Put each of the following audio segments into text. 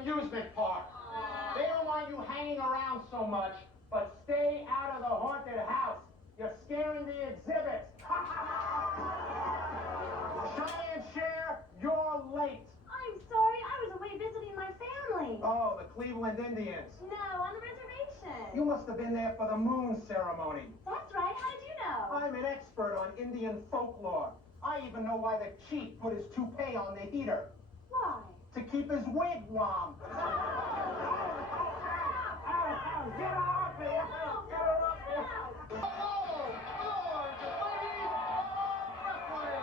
amusement park. They don't want you hanging around so much, but stay out of the haunted house. You're scaring the exhibits. Cheyenne, Cher, you're late. I'm sorry, I was away visiting my family. Oh, the Cleveland Indians. No, on the reservation. You must have been there for the moon ceremony. That's right, how did you know? I'm an expert on Indian folklore. I even know why the chief put his toupee on the heater. Why? To keep his wig warm. Get her off me! Get her off me! Hello, lords and ladies of Brooklyn!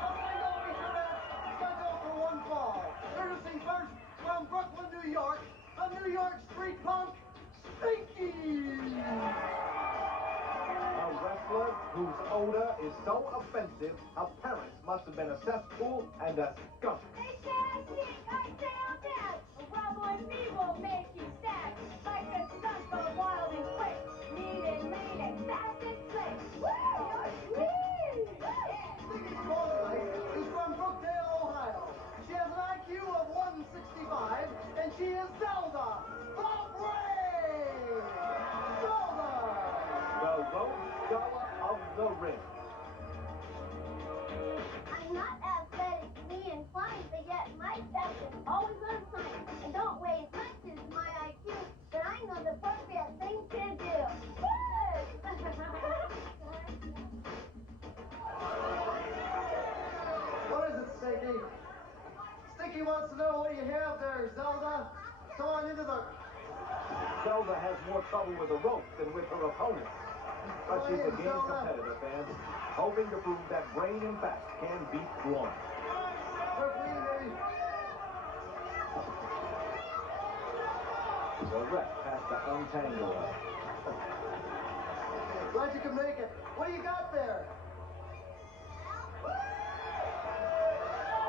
Let's take over the event scheduled for one fall. Introducing first from Brooklyn, New York, the New York street punk, Stinky! A wrestler whose odor is so offensive, her parents must have been a cesspool and a skunk. They can't sneak, I tell that. A rubble and me will make you sad. Like a skunk, but wild and quick. Mean and fast and slick. Woo! Stinky's call tonight is from Brookdale, Ohio. She has an IQ of 165, and she is Zelda, the Brave! Zelda! The road scholar of the ring. I'm not athletically inclined, but yet my step is always on time. And don't weigh as much as my IQ, but I know the appropriate thing to do. What is it, Stinky? Stinky wants to know what do you have there, Zelda? Come on into the... Zelda has more trouble with the rope than with her opponents. But she's a game competitor, fans, hoping to prove that brain and back can beat brawn. The ref has to untangle her. Glad you can make it. What do you got there?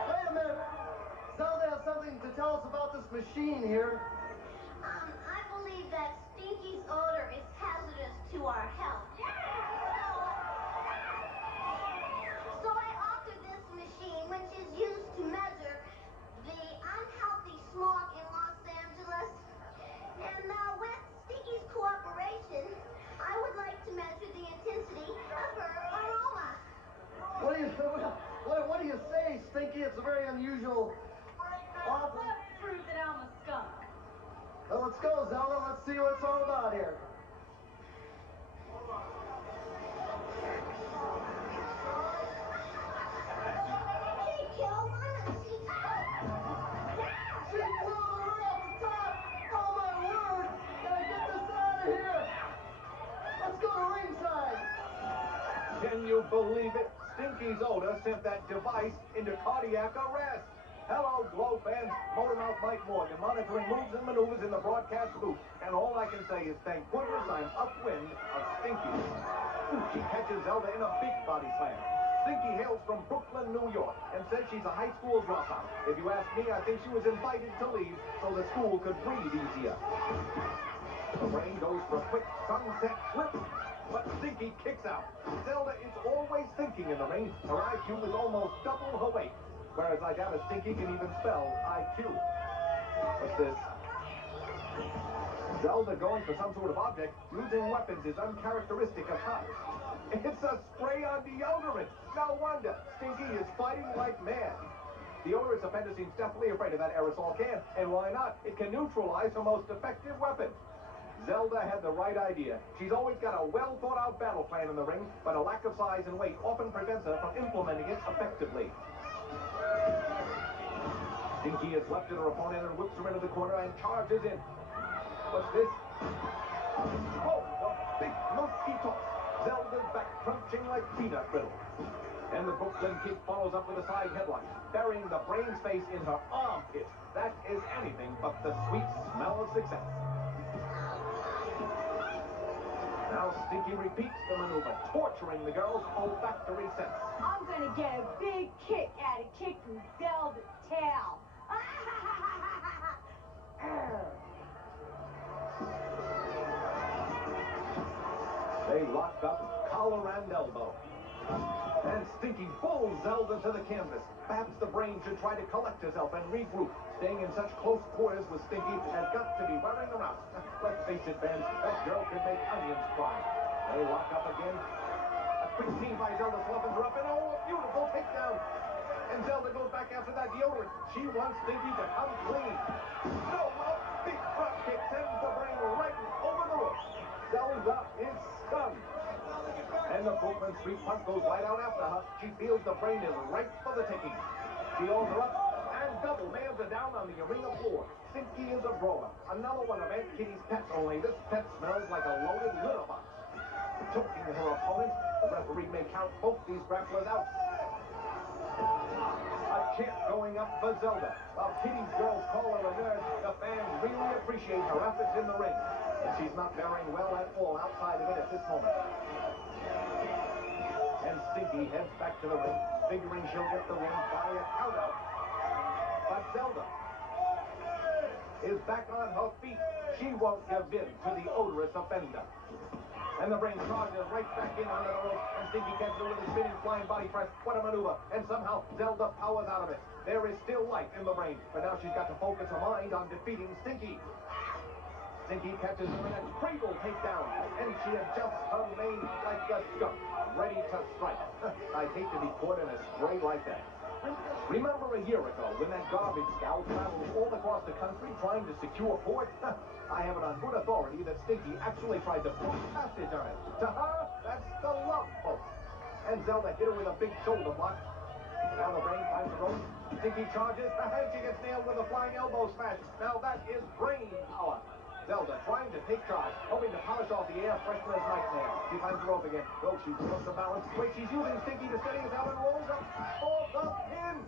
Wait a minute. Zelda has something to tell us about this machine here. I believe that Stinky's odor is hazardous to our health. So I offered this machine, which is used to measure the unhealthy smog in Los Angeles. And with Stinky's cooperation, I would like to measure the intensity of her aroma. What do you say, Stinky? It's a very unusual offer. Let's prove that I'm a skunk. Well, let's go, Zelda. Let's see what it's all about here. She killed one and she... She blew her off the top! Oh, my word! Gotta get this out of here! Let's go to ringside! Can you believe it? Stinky's odor sent that device into cardiac arrest. Hello, G.L.O.W fans. Motormouth Mike Morgan monitoring moves and maneuvers in the broadcast booth. And all I can say is thank goodness I'm upwind of Stinky. Ooh, she catches Zelda in a big body slam. Stinky hails from Brooklyn, New York, and says she's a high school dropout. If you ask me, I think she was invited to leave so the school could breathe easier. The brain goes for a quick sunset flip, but Stinky kicks out. Zelda is always thinking in the ring. Her IQ is almost double her weight. Whereas I doubt if Stinky can even spell IQ. What's this? Zelda going for some sort of object, using weapons is uncharacteristic of her. It's a spray-on deodorant. No wonder. Stinky is fighting like mad. The odorous offender seems definitely afraid of that aerosol can. And why not? It can neutralize her most effective weapon. Zelda had the right idea. She's always got a well-thought-out battle plan in the ring, but a lack of size and weight often prevents her from implementing it effectively. Stinky has left her opponent and whips her into the corner and charges in. What's this? Oh, the big monkey toss. Zelda's back crunching like peanut brittle. And the Brooklyn kid follows up with a side headlock, burying the brain's face in her armpit. That is anything but the sweet smell of success. Now Stinky repeats the maneuver, torturing the girl's olfactory sense. I'm gonna get a big kick out of kicking Zelda's tail. They locked up collar and elbow. And Stinky bulls Zelda to the canvas. Perhaps the brain should try to collect herself and regroup. Staying in such close quarters with Stinky has got to be wearing her out. Let's face it, fans, that girl could make onions cry. They lock up again. A quick team by Zelda sloughes her up, and oh, a beautiful takedown. And Zelda goes back after that deodorant. She wants Stinky to come clean. No, a big drop kick sends the brain right over the roof. Zelda is stunned. And the Brooklyn Street punt goes right out after her. She feels the brain is right for the taking. She holds her up, and double mans are down on the arena floor. Stinky is a brawler. Another one of Aunt Kitty's pets, only this pet smells like a loaded litter box. Choking her opponent, the referee may count both these grapplers out. A chant going up for Zelda. While Kitty's girls call her a nerd, the fans really appreciate her efforts in the ring. And she's not faring well at all outside of it at this moment. And Stinky heads back to the ring, figuring she'll get the win by a countout. But Zelda is back on her feet. She won't give in to the odorous offender. And the brain charges right back in under the rope, and Stinky catches her with a spinning flying body press. What a maneuver. And somehow Zelda powers out of it. There is still life in the brain, but now she's got to focus her mind on defeating Stinky. Stinky catches her in a cradle takedown, and she adjusts her mane like a skunk, ready to strike. I'd hate to be caught in a spray like that. Remember a year ago when that garbage scow traveled all across the country trying to secure port? I have it on good authority that Stinky actually tried to book passage on it. To her, that's the love boat. And Zelda hit her with a big shoulder block. Now the brain finds the rope. Stinky charges, and she gets nailed with a flying elbow smash. Now that is brain power. Zelda trying to take charge, hoping to polish off the air freshener's nightmare. She finds the rope again. Oh, she's lost the balance. Wait, she's using Stinky to steady herself and rolls up for the pin.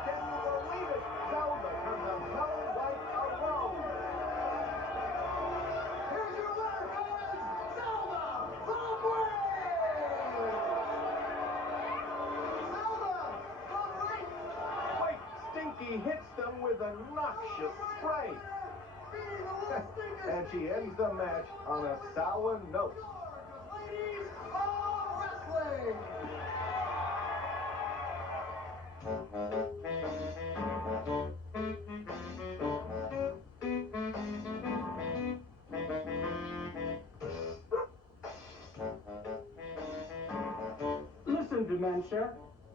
Can you believe it? Zelda comes up no like a rose. Here's your winner, fans, Zelda the Brain! Zelda the Brain! Wait, Stinky hits them with a noxious spray. Beating the little stinkers. And she ends the match on a sour note. Ladies of Wrestling! Listen, Dementia,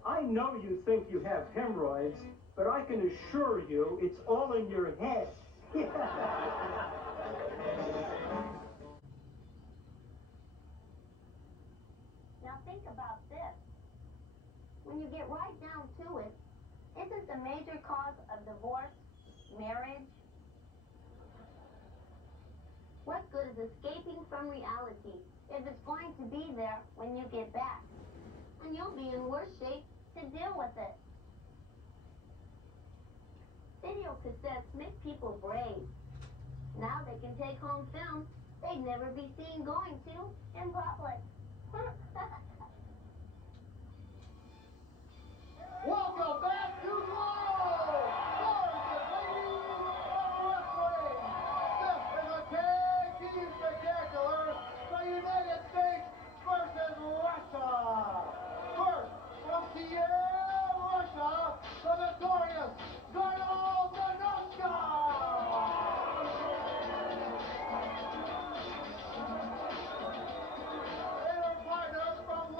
I know you think you have hemorrhoids, but I can assure you it's all in your head. Now think about this. When you get right down to it, isn't the major cause of divorce marriage? What good is escaping from reality if it's going to be there when you get back? And you'll be in worse shape to deal with it. Video cassettes make people brave. Now they can take home film they'd never be seen going to in public. Welcome back to G.L.O.W! Gorgeous ladies of wrestling! This is a tag team spectacular, the United States versus Russia! First, from Cher, Russia, the notorious G.L.O.W. Ninotchka! And her partners from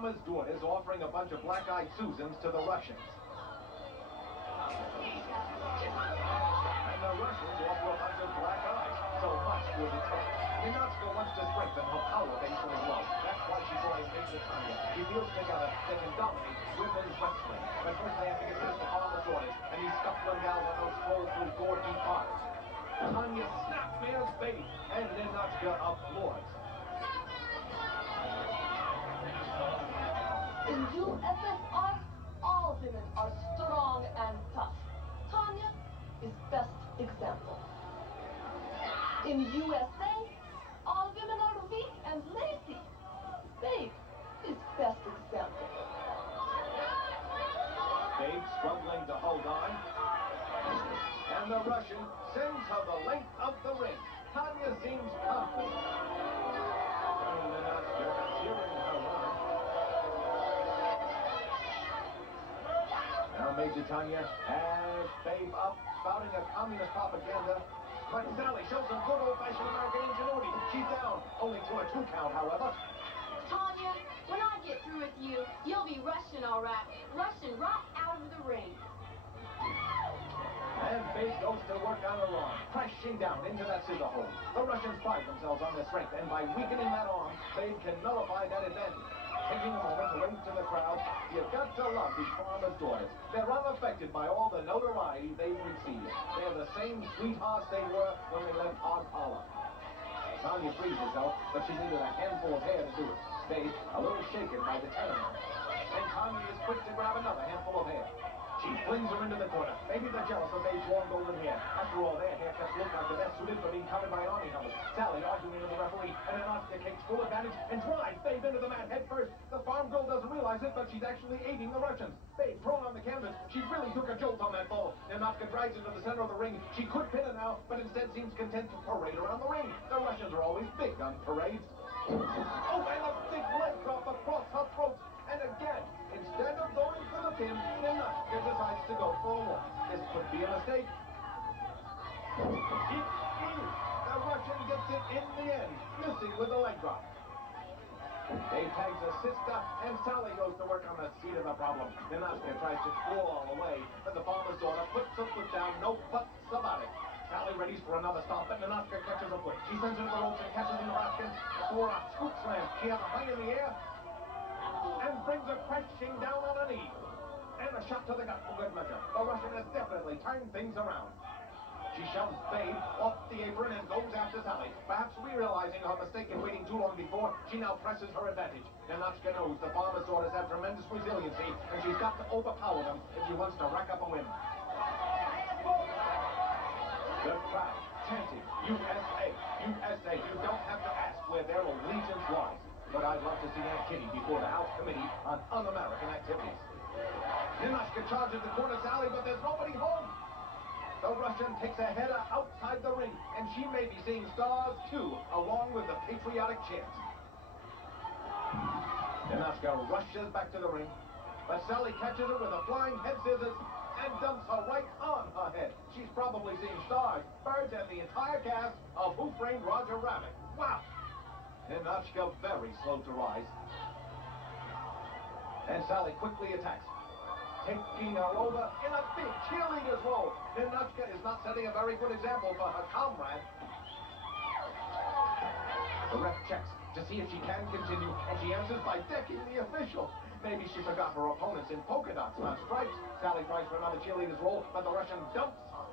farmer's daughters offering a bunch of black-eyed Susans to the Russians. And the Russians offer a bunch of black eyes. So much for the trouble. Ninotchka wants to strengthen her power base as well. That's why she brought in Tanya. She feels together they can dominate women's wrestling. But first they have to get rid of the farmer's daughters and these scuffling gals on those strolls through gorgeous bars. Tanya snapmares babe, and Ninotchka applauds. In USSR, all women are strong and tough. Tanya is best example. In USA, all women are weak and lazy. Babe is best example. Babe struggling to hold on. And the Russian sends her the length of the ring. Tanya seems confident. And Ninotchka cheering her on. Now Major Tanya has Babe up, spouting a communist propaganda. But Sally shows some good old-fashioned American ingenuity. She's down, only to a 2 count, however. Tanya, when I get through with you, you'll be rushing all right. Rushing right out of the ring. And Babe goes to work on her arm, crashing down into that scissor hole. The Russians pride themselves on their strength, and by weakening that arm, Babe can nullify that advantage. Taking a moment to wave to the crowd, you've got to love these farmers' daughters. They're unaffected by all the notoriety they've received. They're the same sweethearts they were when they left Hog Hollow. Tanya frees herself, but she needed a handful of hair to do it. Babe, a little shaken by the terror. And Tanya is quick to grab another handful of hair. She flings her into the corner. Maybe they're jealous of Babe's long golden hair. After all, their haircuts look like the best suited for being covered by army helmets. Sally arguing with the referee, and Ninotchka takes full advantage and drives Babe into the mat head first. The farm girl doesn't realize it, but she's actually aiding the Russians. Babe, thrown on the canvas, she really took a jolt on that ball. Ninotchka drives into the center of the ring. She could pin her now, but instead seems content to parade around the ring. The Russians are always big on parades. Oh, and a big leg drop across her throat. And again, instead of going for the pin, Ninotchka decides to go for a walk. This could be a mistake. It is. The Russian gets it in the end, missing with the leg drop. Babe tags her sister, and Sally goes to work on the seat of the problem. Ninotchka tries to claw away, but the farmer's daughter puts her foot down, no buts about it. Sally readies for another stop, but Ninotchka catches her foot. She sends her to the ropes and catches in the basket for a scoop slam. She has her high in the air and brings her crashing down on her knee. And a shot to the gut for good measure. The Russian has definitely turned things around. She shoves Babe off the apron and goes after Sally. Perhaps realizing her mistake in waiting too long before, she now presses her advantage. Ninotchka knows the farmer's daughters have tremendous resiliency, and she's got to overpower them if she wants to rack up a win. The crowd chanting, USA, USA. You don't have to ask where their allegiance lies. But I'd love to see Aunt Kitty before the House Committee on Un-American Activities. Ninotchka charges the corner Sally, but there's nobody home. The Russian takes a header outside the ring, and she may be seeing stars too, along with the patriotic chants. Ninotchka rushes back to the ring, but Sally catches her with a flying head scissors and dumps her right on her head. She's probably seeing stars, birds, and the entire cast of Who Framed Roger Rabbit. Wow! Ninotchka very slow to rise. And Sally quickly attacks, taking her over in a big cheerleader's role. Ninotchka is not setting a very good example for her comrade. The ref checks to see if she can continue, and she answers by decking the official. Maybe she forgot her opponents in polka dots, not stripes. Sally tries for another cheerleader's role, but the Russian dumps her.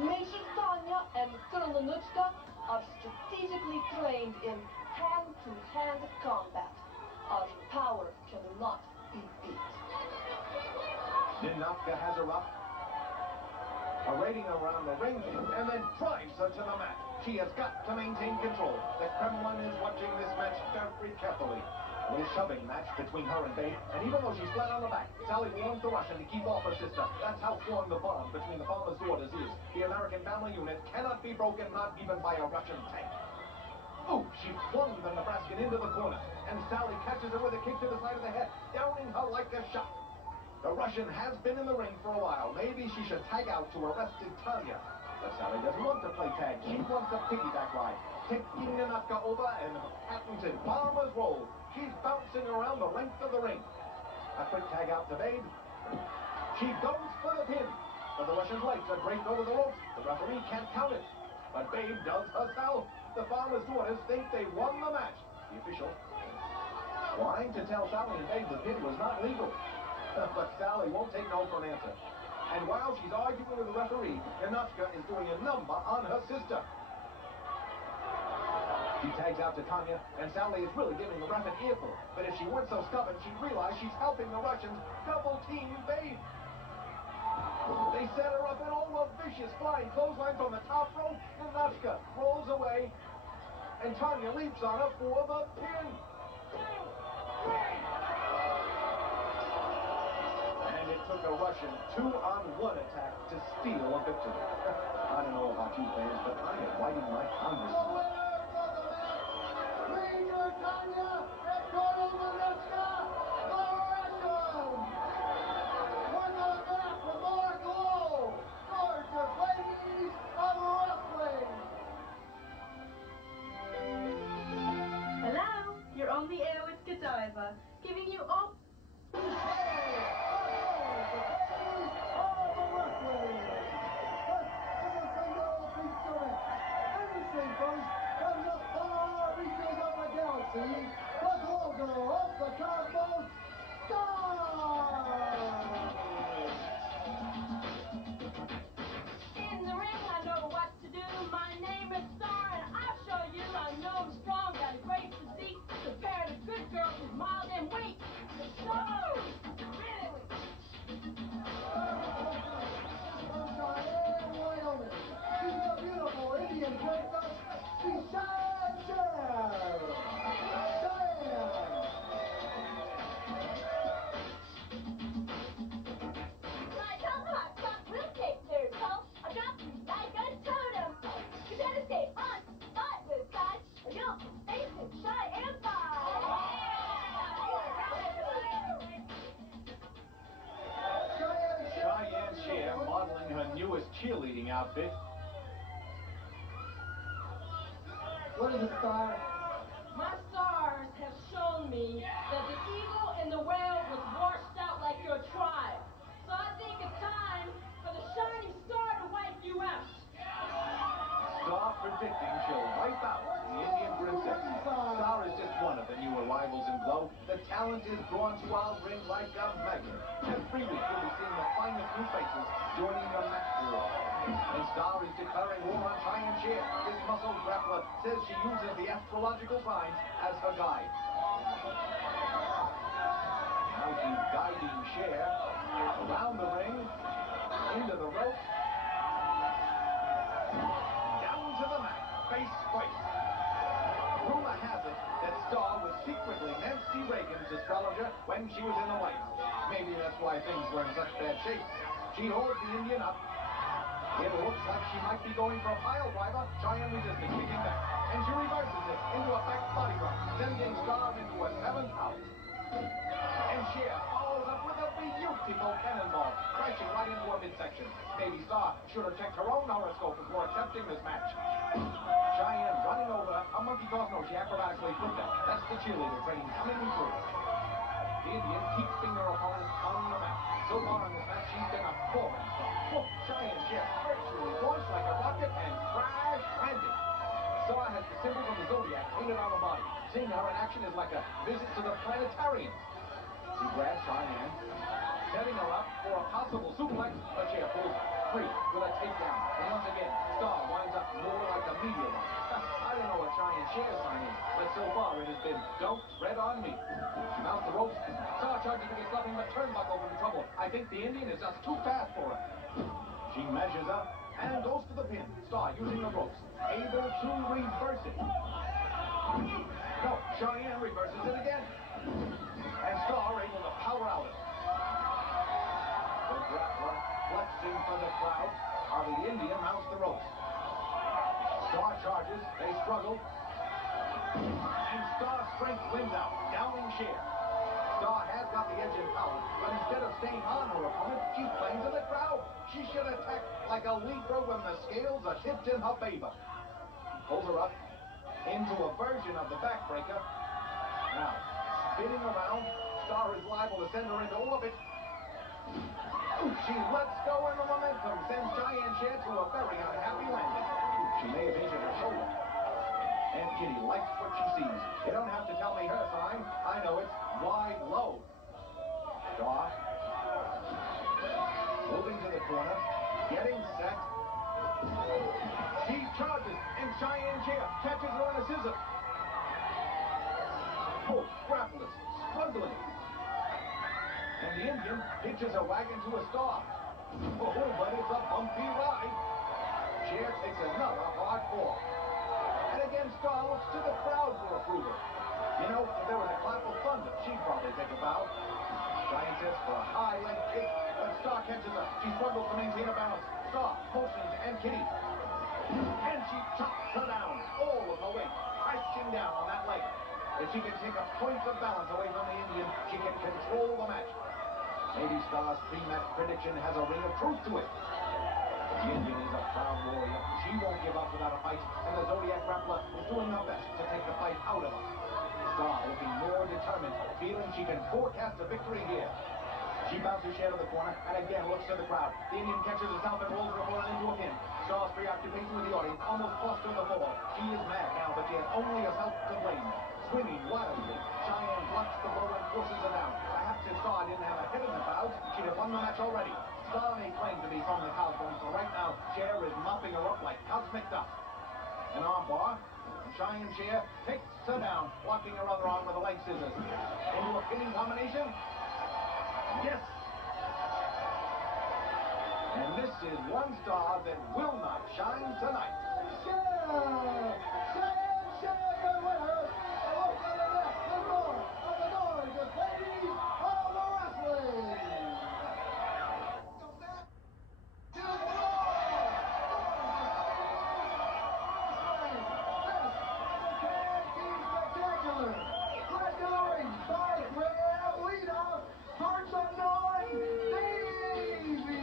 Major Tanya and Colonel Ninotchka are strategically trained in hand-to-hand combat. Our power cannot be beat. Ninotchka has her up, parading around the ring, and then drives her to the mat. She has got to maintain control. The Kremlin is watching this match very carefully. A little shoving match between her and Babe, and even though she's flat on the back, Sally warns the Russian to keep off her sister. That's how strong the bond between the farmer's daughters is. The American family unit cannot be broken, not even by a Russian tank. Oh, she flung the Nebraskan into the corner, and Sally catches her with a kick to the side of the head, downing her like a shot. The Russian has been in the ring for a while. Maybe she should tag out to arrested Tanya. But Sally doesn't want to play tag. She wants a piggyback ride. Taking Ninotchka over and a patented farmer's roll. She's bouncing around the length of the ring. A quick tag out to Babe. She goes for the pin. But the Russian's legs are draped over the ropes. The referee can't count it. But Babe does herself. The farmer's daughters think they won the match. The official trying to tell Sally and Babe the pin was not legal. But Sally won't take no for an answer. And while she's arguing with the referee, Ninotchka is doing a number on her sister. She tags out to Tanya, and Sally is really giving the ref an earful. But if she weren't so stubborn, she'd realize she's helping the Russians double-team Babe. They set her up in all the vicious flying clothesline from the top rope. Ninotchka rolls away, and Tanya leaps on her for the pin. And it took a Russian 2-on-1 attack to steal a victory. I don't know about you fans, but I am biting my congressman. Major Tanya and total Ninotchka, the Russians! We're going back with more glow, gorgeous ladies of wrestling! Hello, you're on the air with G.L.O.W, giving you all... From the far reaches of the galaxy, the logo of the cosmos, Star! In the ring, I know what to do. My name is Star, and I'll show you. I know I'm strong, got a great physique, compared to good girls who's mild and weak. Star! Really weak. From Cheyenne, Wyoming, she's a beautiful Indian princess. She's Cheyenne Cher! Cheyenne! My tomahawk clock will take their toll. I drop you like a totem pole. You better stay on spot with God, or you'll face it shy and Cheyenne Cher modeling her newest cheerleading outfit. What is it, Star? My stars have shown me that the evil in the world was washed out like your trial. So I think it's time for the shining star to wipe you out. Star predicting she'll wipe out the Indian princess. Star is just one of the new arrivals in G.L.O.W. The talent is drawn to our ring like a magnet. Every week we'll be seeing the finest new faces joining the match war. And Star is declaring war on Cheyenne Cher. This muscle grappler says she uses the astrological signs as her guide. Now she's guiding Cher around the ring, into the ropes, down to the mat, face first. Rumor has it that Star was secretly Nancy Reagan's astrologer when she was in the White House. Maybe that's why things were in such bad shape. She holds the Indian up. It looks like she might be going for a pile driver. Cheyenne resisting, kicking back. And she reverses it into a back body drop, sending Star into a 7 count. And Cher follows up with a beautiful cannonball, crashing right into her midsection. Maybe Star should have checked her own horoscope before accepting this match. Cheyenne running over a monkey toss. No, she acrobatically flipped it. That's the cheerleader training coming through. The Indian keeps being her opponent on the mat. So far in this match, she's been a foreman star. Whoa, Cheyenne Cher virtually launched like a rocket and crash landed. Star has the symbols of the zodiac painted on the body. Seeing her in action is like a visit to the planetarium. She grabs Cheyenne, setting her up for a possible suplex, but Cher pulls free with a takedown. And once again, Star winds up more like a meteorite. I don't know what Cheyenne Cher's sign is, but so far it has been don't tread on me. She mounts the ropes. Star charges to get nothing but turnbuckles in trouble. I think the Indian is just too fast for her. She measures up and goes to the pin. Star using the ropes, able to reverse it. No, Cheyenne reverses it again. And Star able to power out of it. The grappler flexing for the crowd while the Indian mounts the ropes. Star charges, they struggle. And Star's strength wins out, downing Cher. Star has got the edge in power, but instead of staying on her opponent, she's playing to the crowd. She should attack like a Libra when the scales are tipped in her favor. Pulls her up into a version of the backbreaker. Now, Spinning around, Star is liable to send her into orbit. She lets go and the momentum sends Cheyenne Cher to a very unhappy landing. She may have injured her shoulder. Aunt Kitty likes what she sees. You don't have to tell me her sign. I know it's wide load. Star. Moving to the corner. Getting set. She charges and Cheyenne Cher catches her on a scissor. Oh, grapplers, struggling. And the Indian hitches a wagon to a Star. Oh, but it's a bumpy ride. Cher takes another hard fall. And again, Star looks to the crowd for approval. You know, if there was a clap of thunder, she'd probably take a bow. Cheyenne sets for a high leg kick, but Star catches her. She struggles to maintain a balance. Star motions to Aunt Kitty. And she chops her down, all of her weight, crashing down on that leg. If she can take a point of balance away from the Indian, she can control the match. Maybe Star's pre-match prediction has a ring of truth to it. The Indian is a proud warrior. She won't give up without a fight, and the Zodiac Grappler is doing her best to take the fight out of her. Star looking more determined, feeling she can forecast a victory here. She bounces Cher to the corner and again looks to the crowd. The Indian catches herself and rolls her opponent into a pin. Star's preoccupation with the audience almost cost her the fall. She is mad now, but she has only herself to blame. Swinging wildly, Cheyenne blocks the blow and forces her down. Perhaps if Star didn't have a head in the crowd, she'd have won the match already. Star may claim to be from the cosmos, but right now, Cher is mopping her up like cosmic dust. An arm bar, and Cheyenne Cher takes her down, blocking her other arm with the leg scissors. Into a pinning combination. Yes! And this is one Star that will not shine tonight. Cheyenne Cher, your winner. Look at the next, the more of the gorgeous ladies of the wrestling. To the Tag Team Spectacular. Led to the ring by Gremlina, first unknown Daisy.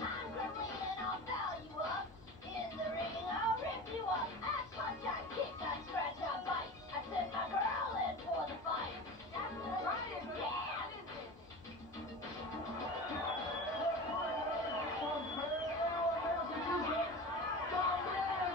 I'm Gremlina and I'll foul you up. In the ring, I'll rip you up. I punch, I kick, I scratch, I bite. I send my girl in for the fight. That's right, yeah! From Fairfield, Massachusetts, Dementia.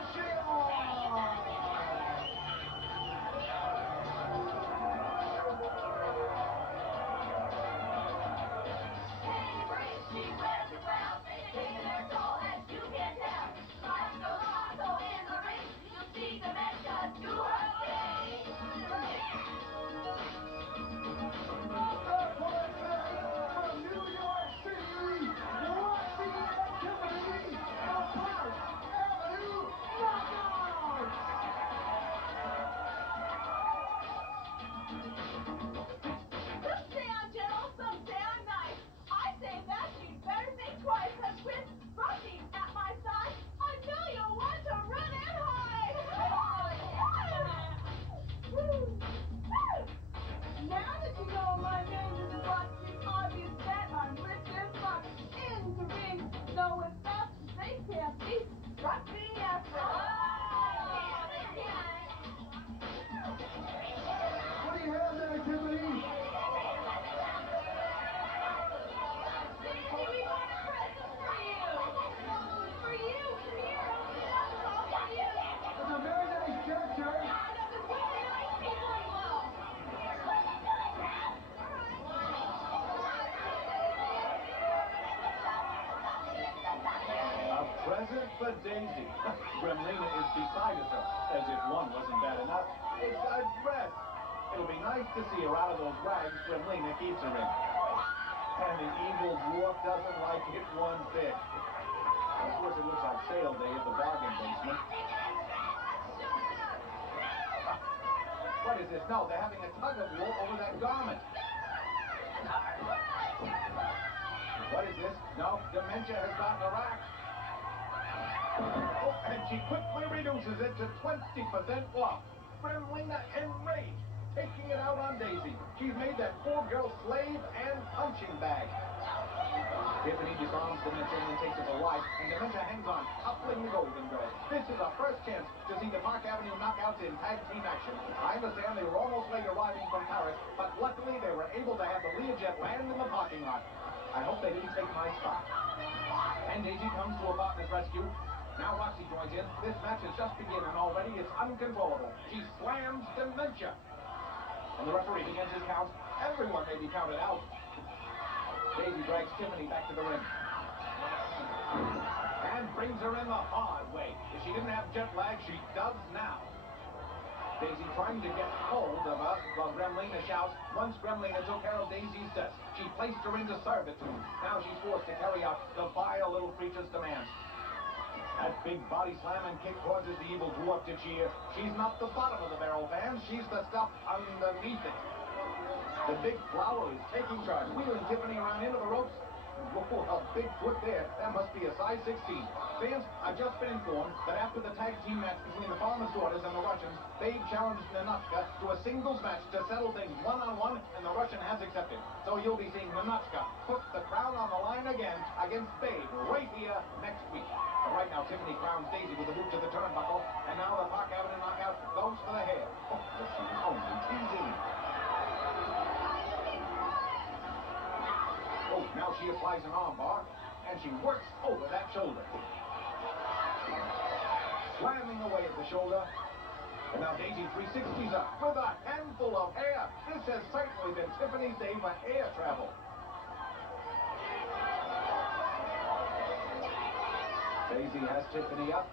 Hey, Bree, she wears a crown, taking her soul as you can tell. Life goes on, so in the ring, you'll see Dementia do her thing. From New York City, Roxy and Tiffany, the Park Avenue Knockouts. Some say I'm gentle, some say I'm nice. I say that she'd better think twice, 'cause with Roxy at my side, I know you'll want to run and hide. Now that you know my name is Roxy, it's obvious that I'm rich as fuck. In the ring, though it's us, they can't beat Roxy after all. What do you have there, Tiffany? Stinky, we got a present for you. For you, here, that's all for you. It's a very nice gesture. I know, because we're the nice people as well. A present for Daisy. Gremlina is beside herself, as if one wasn't bad enough. It's a dress. It'll be nice to see her out of those rags Gremlina keeps her in. And the evil dwarf doesn't like it one bit. Of course, it looks like sale day at the bargain basement. What is this? No, they're having a tug of war over that garment. What is this? No, Dementia has gotten a rack. Oh, and she quickly reduces it to 20% off. Gremlina enraged, taking it out on Daisy. She's made that poor girl slave and punching bag. Tiffany disarms Dementia and takes it for a ride, and Dementia hangs on, toppling the Golden Girl. This is our first chance to see the Park Avenue Knockouts in tag team action. I understand they were almost late arriving from Paris, but luckily they were able to have the Learjet land in the parking lot. I hope they didn't take my spot. And Daisy comes to a partner's rescue. Now Roxy joins in. This match has just begun and already it's uncontrollable. She slams Dementia. And the referee begins his count. Everyone may be counted out. Daisy drags Tiffany back to the ring. And brings her in the hard way. If she didn't have jet lag, she does now. Daisy trying to get hold of her while Gremlina shouts. Once Gremlina took care of Daisy's death, she placed her into servitude. Now she's forced to carry out the vile little creature's demands. That big body slam and kick causes the evil dwarf to cheer. She's not the bottom of the barrel, fans. She's the stuff underneath it. The big flower is taking charge, wheeling Tiffany around into the ropes. Whoa, a big foot there. That must be a size 16. Fans, I've just been informed that after the tag team match between the Farmer's Daughters and the Russians, they've challenged Ninotchka to a singles match to settle things one-on-one, and the Russian has accepted. So you'll be seeing Ninotchka put the crown on the line again against Babe right here next week. But right now, Tiffany crowns Daisy with a boot to the turnbuckle, and now the Park Avenue knockout goes for the hair. Oh, but she was only teasing. Oh, now she applies an armbar, and she works over that shoulder. Slamming away at the shoulder. And now Daisy 360s up with a handful of hair. This has certainly been Tiffany's day for air travel. Daisy has Tiffany up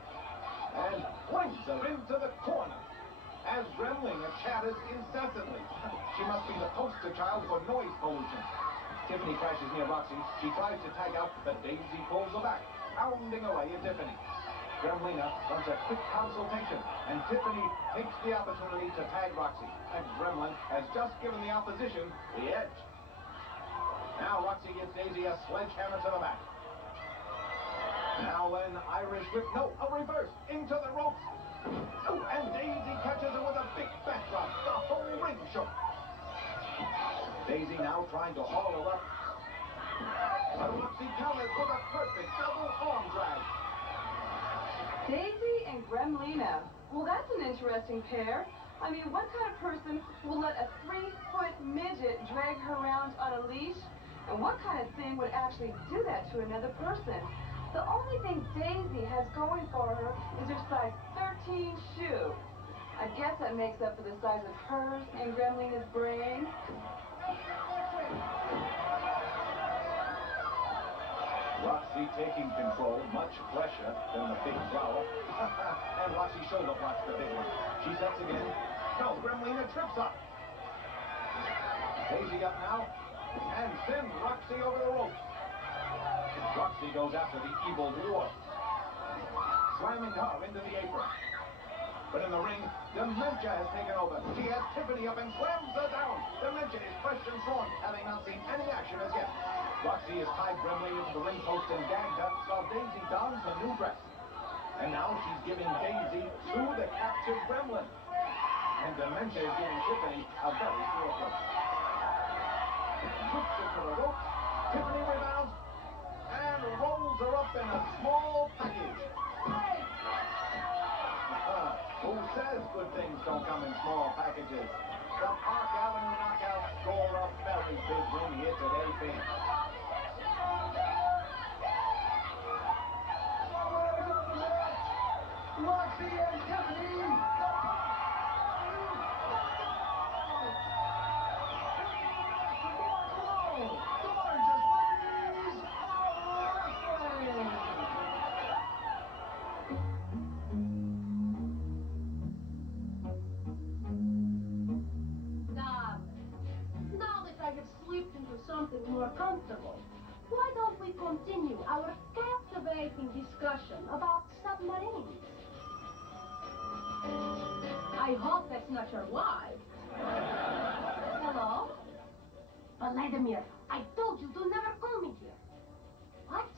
and flings her into the corner as Gremlina chatters incessantly. She must be the poster child for noise pollution. Tiffany crashes near Roxy. She tries to tag out, but Daisy pulls her back, pounding away at Tiffany. Gremlina wants a quick consultation, and Tiffany takes the opportunity to tag Roxy. And Gremlin has just given the opposition the edge. Now Roxy gives Daisy a sledgehammer to the back. Now an Irish whip, no, a reverse, into the ropes. Oh, and Daisy catches her with a big backdrop. The whole ring shook. Daisy now trying to haul her up. But Roxy counters with a perfect double arm drag. Daisy and Gremlina. Well, that's an interesting pair. I mean, what kind of person will let a 3-foot midget drag her around on a leash? And what kind of thing would actually do that to another person? The only thing Daisy has going for her is her size 13 shoe. I guess that makes up for the size of hers and Gremlina's brain. Roxy taking control, much fresher than the big flower. And Roxy shoulder blocks the big one. She sets again. No, Gremlina trips up. Daisy up now, and sends Roxy over the ropes. Roxy goes after the evil dwarf, slamming her into the apron. But in the ring, Dementia has taken over. She has Tiffany up and slams her down. Dementia is fresh and strong, having not seen any action as yet. Roxy has tied Gremlina to the ring post and gagged her, while Daisy dons a new dress. And now she's giving Daisy to the captured Gremlin. And Dementia is giving Tiffany a very sore throat. Puts her to the ropes. Tiffany rebounds and rolls her up in a small package. Who says good things don't come in small packages? The Park Avenue Knockouts score a very big win here today, fans. Roxy and Tiffany, the gorgeous ladies of wrestling. Now that I have slipped into something more comfortable, why don't we continue our captivating discussion about submarines? I hope that's not your wife. Hello? Vladimir, I told you to never call me here. What?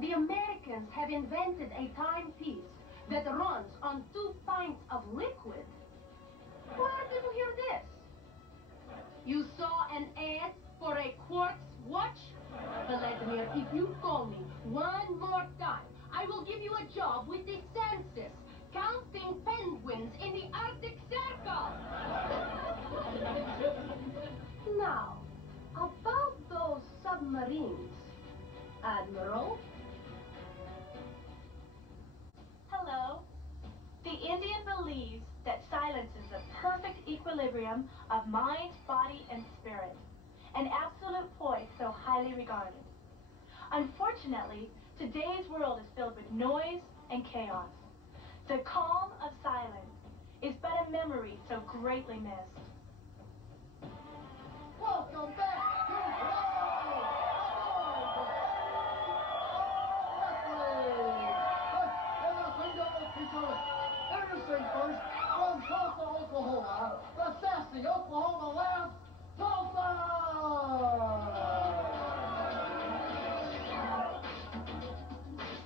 The Americans have invented a timepiece that runs on 2 pints of liquid. Where did you hear this? You saw an ad for a quartz watch? Vladimir, if you call me one more time, I will will give you a job with the census, counting penguins in the Arctic Circle. Now, about those submarines, Admiral. Hello. The Indian believes that silence is the perfect equilibrium of mind, body, and spirit, an absolute poise so highly regarded. Unfortunately, today's world is filled with noise and chaos. The calm of silence is but a memory so greatly missed. Welcome back to Introducing first, from Tulsa, Oklahoma, the sassy Oklahoma Lass Tulsa!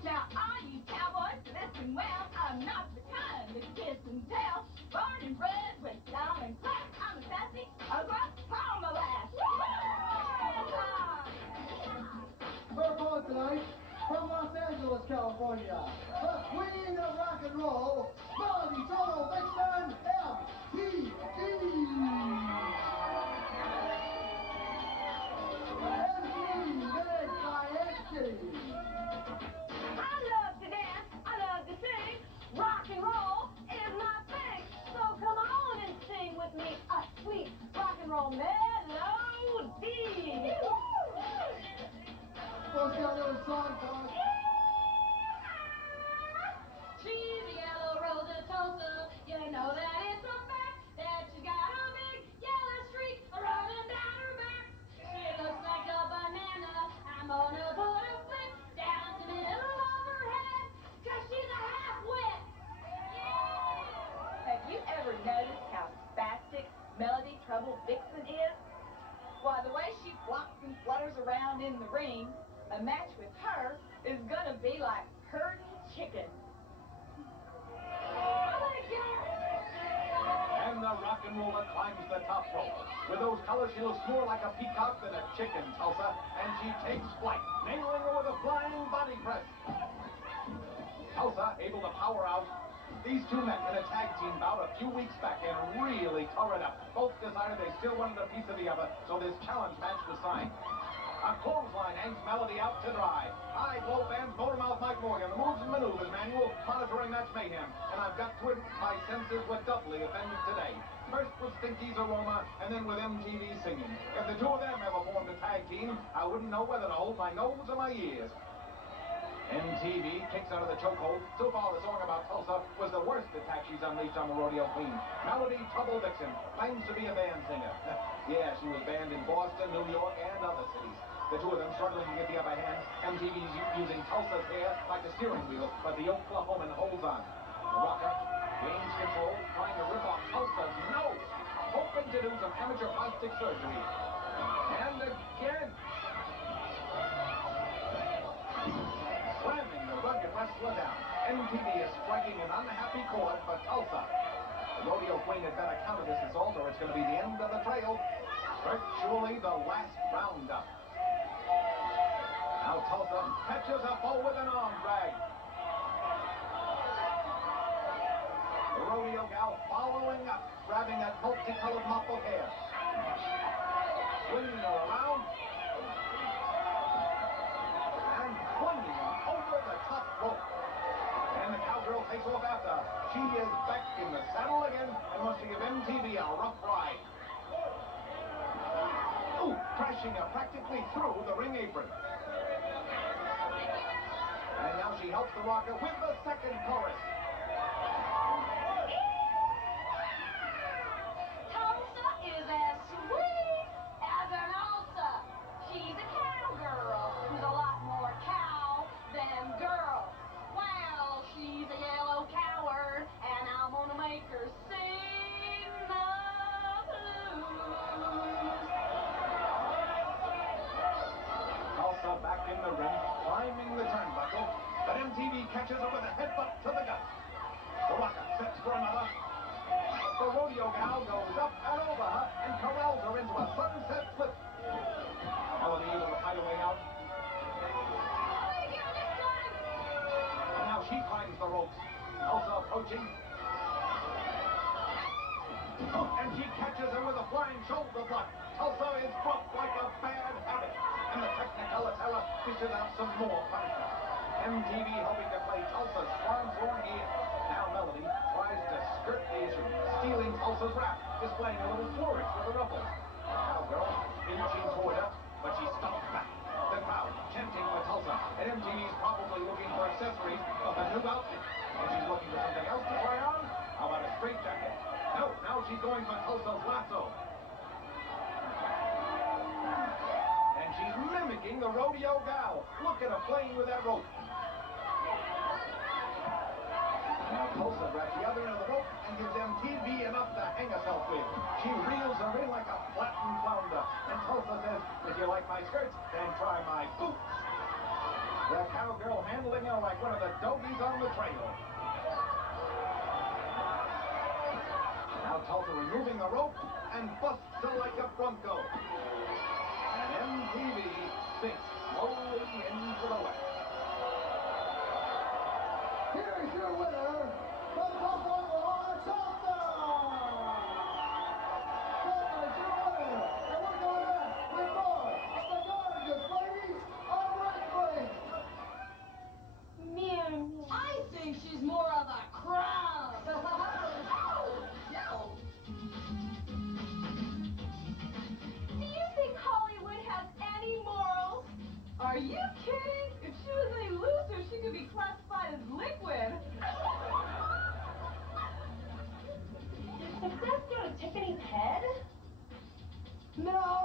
Now, all you cowboys, listen well. I'm not the kind that kiss and tell. Born and bred with diamond class. I'm a sassy Oklahoma Lass. Her opponent tonight, from Los Angeles, California, the queen of rock and roll, Melody Solo Vixen, MTV! Made by Anthony. I love to dance, I love to sing. Rock and roll is my thing. So come on and sing with me a sweet rock and roll melody. Folks got a little song for us. She's a yellow rose of Tulsa. You know that it's a fact that she's got a big yellow streak running down her back. She looks like a banana. I'm gonna put a flip down the middle of her head, 'cause she's a half-wit. Have you ever noticed how spastic Melody Trouble Vixen is? Why, the way she flops and flutters around in the ring, a match with her is gonna be like herding chickens. And the rock and roller climbs the top rope. With those colors, she looks more like a peacock than a chicken, Tulsa. And she takes flight, nailing her with a flying body press. Tulsa able to power out. These two met in a tag team bout a few weeks back and really tore it up. Both decided they still wanted a piece of the other, so this challenge match was signed. A clothesline hangs Melody out to dry. Hi, G.L.O.W fans, Motormouth Mike Morgan, the Moves and Maneuvers Manual, monitoring match mayhem. And I've got to admit, my senses were doubly offended today. First with Stinky's aroma, and then with MTV singing. If the two of them ever formed a tag team, I wouldn't know whether to hold my nose or my ears. MTV kicks out of the chokehold. So far, the song about Tulsa was the worst attack she's unleashed on the rodeo queen. Melody Trouble Vixen claims to be a band singer. Yeah, she was banned in Boston, New York, and other cities. The two of them struggling to get the upper hand. MTV's using Tulsa's hair like a steering wheel, but the Oklahoman holds on. The rocker gains control, trying to rip off Tulsa's nose, hoping to do some amateur plastic surgery. And again. Slamming the rugged wrestler down. MTV is striking an unhappy chord for Tulsa. The rodeo queen had better counter this assault or it's going to be the end of the trail. Virtually the last roundup. Now Tulsa catches a foe with an arm drag. The rodeo gal following up, grabbing that multicolored mop of hair. Swinging her around. And flinging her over the top rope. And the cowgirl takes off after. She is back in the saddle again and wants to give MTV a rough ride. Ooh, crashing her practically through the ring apron. And now she helps the rocker with the second chorus. Tulsa is as sweet as an ulcer. She's a cowgirl who's a lot more cow than girl. Well, she's a yellow coward, and I'm gonna make her sing the blues. Tulsa back in the ring, climbing the turnbuckle, but MTV catches her with a headbutt to the gut. The rocker sets for another. The rodeo gal goes up and over her and corrals her into a sunset flip. Melody able to fight her way out. What are you doing this time? ropes. Tulsa approaching. And she catches her with a flying shoulder block. Tulsa is dropped like a bad habit. And the Technicolor Terror dishes out some more punishment. MTV helping to play Tulsa's swan song here. Now Melody tries to skirt the issue, stealing Tulsa's rap, displaying a little flourish with the ruffles. The cowgirl inching toward her, but she stomps back. The crowd chanting for Tulsa, and MTV's probably looking for accessories of a new outfit. And she's looking for something else to try on? How about a straitjacket? No, now she's going for Tulsa's lasso. And she's mimicking the rodeo gal. Look at her playing with that rope. Now Tulsa grabs the other end of the rope and gives MTV enough to hang herself with. She reels her in like a flattened flounder. And Tulsa says, if you like my skirts, then try my boots. The cowgirl handling her like one of the dogies on the trail. Now Tulsa removing the rope and busts her like a bronco. And MTV sinks slowly into the wet. Here's your winner, the Oklahoma Tulsa! That is your winner, and we're going to with more of the gorgeous ladies of wrestling! Meow. I think she's more of a crown. Do you think Hollywood has any morals? Are you kidding? If she was any looser, she could be classified as liquid. Did success go to Tiffany's head? No!